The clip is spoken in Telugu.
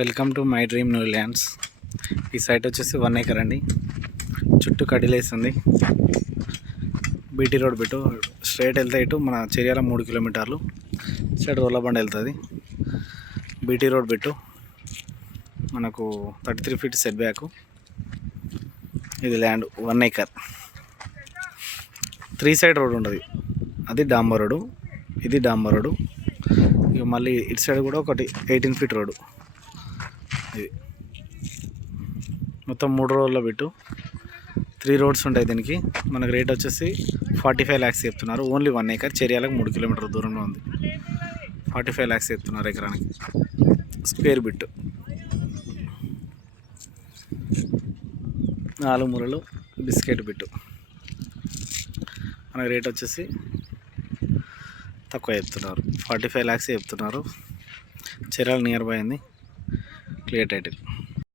Welcome to my dream new lands. ఈ సైట్ వచ్చేసి 1 acre అండి. చుట్టూ కడిలేస్తుంది. బీటీ రోడ్ బిట్టు స్ట్రైట్ వెళ్తే ఇటు మన చర్యాల 3 కిలోమీటర్లు సైడ్ రోలబండ వెళ్తుంది. బీటీ రోడ్ బిట్టు మనకు 33 feet సెట్ బ్యాక్. ఇది ల్యాండ్ 1 acre. 3 side రోడ్ ఉండదు. అది డాంబర్ రోడ్డు, ఇది డాంబర్ రోడ్డు. ఇక మళ్ళీ ఇటు సైడ్ కూడా ఒకటి 18 feet రోడ్డు. ఇది మొత్తం 3 రోడ్ల బిట్టు. 3 roads ఉంటాయి దీనికి. మనకు రేట్ వచ్చేసి 45 lakhs చెప్తున్నారు. Only 1 acre. చర్యాలకు 3 kilometer దూరంలో ఉంది. 45 lakhs చెప్తున్నారు ఎకరానికి. స్క్వేర్ బిట్ 4 మూలలు బిస్కెట్ బిట్టు. మనకు రేట్ వచ్చేసి తక్కువ చెప్తున్నారు. 45 lakhs చెప్తున్నారు. చర్యాల నియర్ బై ఉంది. Clear title.